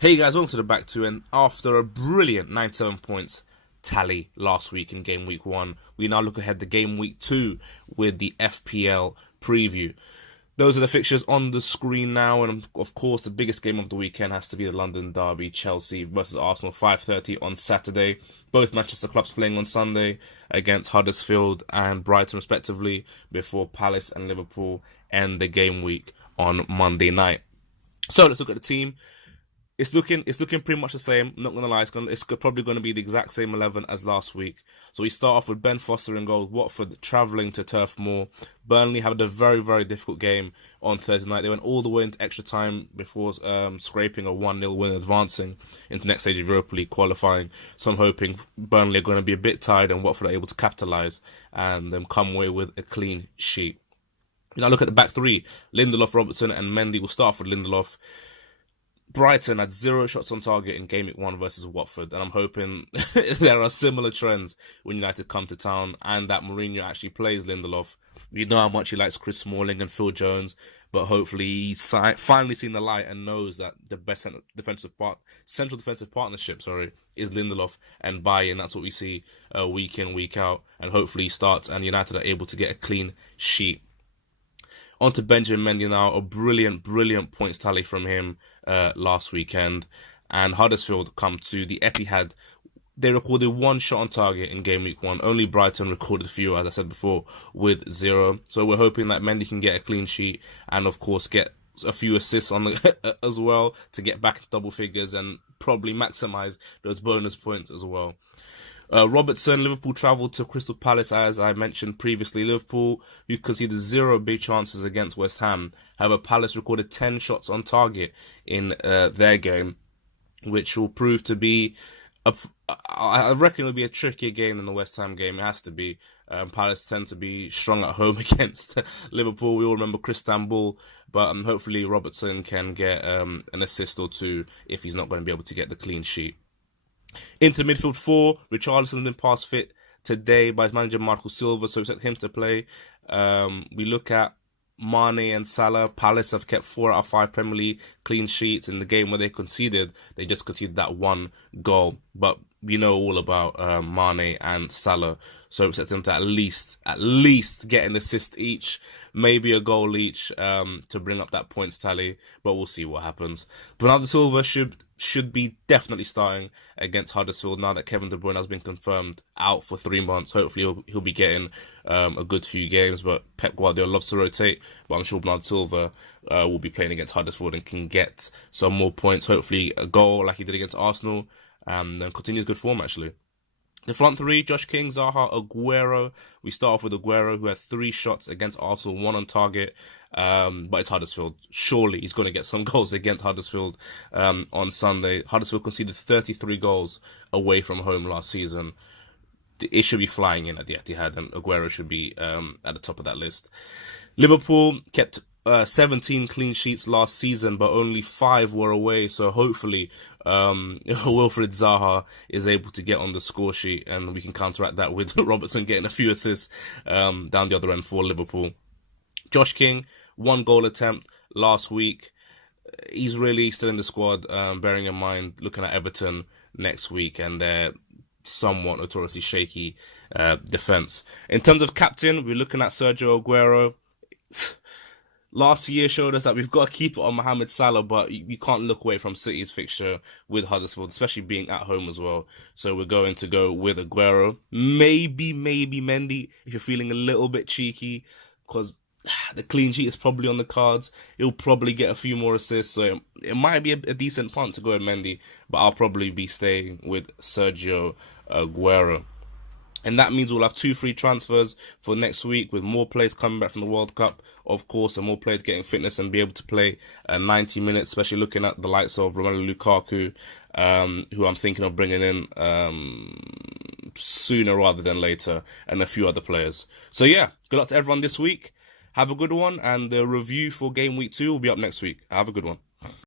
Hey guys, welcome to the back two, and after a brilliant 97 points tally last week in game week 1, we now look ahead to game week 2 with the FPL preview. Those are the fixtures on the screen now, and of course the biggest game of the weekend has to be the London derby, Chelsea versus Arsenal, 5:30 on Saturday. Both Manchester clubs playing on Sunday against Huddersfield and Brighton respectively, before Palace and Liverpool end the game week on Monday night. So let's look at the team. It's looking pretty much the same. I'm not gonna lie, it's probably going to be the exact same 11 as last week. So we start off with Ben Foster in goal. Watford travelling to Turf Moor. Burnley had a very difficult game on Thursday night. They went all the way into extra time before scraping a 1-0 win, advancing into the next stage of Europa League qualifying. So I'm hoping Burnley are going to be a bit tired and Watford are able to capitalise and come away with a clean sheet. Now look at the back three: Lindelof, Robertson, and Mendy. We'll start off with Lindelof. Brighton had 0 shots on target in Game Week 1 versus Watford, and I'm hoping there are similar trends when United come to town and that Mourinho actually plays Lindelof. We know how much he likes Chris Smalling and Phil Jones, but hopefully he's finally seen the light and knows that the best central defensive partnership is Lindelof and Bayern. That's what we see week in, week out, and hopefully he starts and United are able to get a clean sheet. On to Benjamin Mendy now. A brilliant points tally from him last weekend. And Huddersfield come to the Etihad. They recorded 1 shot on target in game week 1. Only Brighton recorded fewer, as I said before, with 0. So we're hoping that Mendy can get a clean sheet and, of course, get a few assists on as well to get back to double figures and probably maximise those bonus points as well. Robertson, Liverpool travelled to Crystal Palace, as I mentioned previously. Liverpool, who conceded 0 big chances against West Ham. However, Palace recorded 10 shots on target in their game, which will prove to be, I reckon it'll be a trickier game than the West Ham game. It has to be. Palace tend to be strong at home against Liverpool. We all remember Istanbul, but hopefully Robertson can get an assist or 2 if he's not going to be able to get the clean sheet. Into the midfield 4, Richarlison has been passed fit today by his manager Marco Silva, so expect him to play. We look at Mane and Salah. Palace have kept 4 out of 5 Premier League clean sheets. In the game where they just conceded that 1 goal. But we know all about Mane and Salah, so expect them to at least get an assist each, maybe a goal each, to bring up that points tally. But we'll see what happens. Bernardo Silva should be definitely starting against Huddersfield now that Kevin De Bruyne has been confirmed out for 3 months. Hopefully he'll be getting a good few games, but Pep Guardiola loves to rotate. But I'm sure Bernardo Silva will be playing against Huddersfield and can get some more points, hopefully a goal like he did against Arsenal, and continues good form actually. The front 3, Josh King, Zaha, Aguero. We start off with Aguero, who had 3 shots against Arsenal, 1 on target. But it's Huddersfield. Surely he's going to get some goals against Huddersfield on Sunday. Huddersfield conceded 33 goals away from home last season. It should be flying in at the Etihad, and Aguero should be at the top of that list. Liverpool kept 17 clean sheets last season, but only 5 were away. So hopefully Wilfried Zaha is able to get on the score sheet, and we can counteract that with Robertson getting a few assists down the other end for Liverpool. Josh King, 1 goal attempt last week. He's really still in the squad, bearing in mind looking at Everton next week and their somewhat notoriously shaky defence. In terms of captain, we're looking at Sergio Aguero. Last year showed us that we've got to keep it on Mohamed Salah, but you can't look away from City's fixture with Huddersfield, especially being at home as well. So we're going to go with Aguero. Maybe Mendy, if you're feeling a little bit cheeky, because the clean sheet is probably on the cards. He'll probably get a few more assists, so it might be a decent punt to go with Mendy, but I'll probably be staying with Sergio Aguero. And that means we'll have 2 free transfers for next week, with more players coming back from the World Cup, of course, and more players getting fitness and be able to play 90 minutes, especially looking at the likes of Romelu Lukaku, who I'm thinking of bringing in sooner rather than later, and a few other players. So yeah, good luck to everyone this week. Have a good one, and the review for Game Week 2 will be up next week. Have a good one.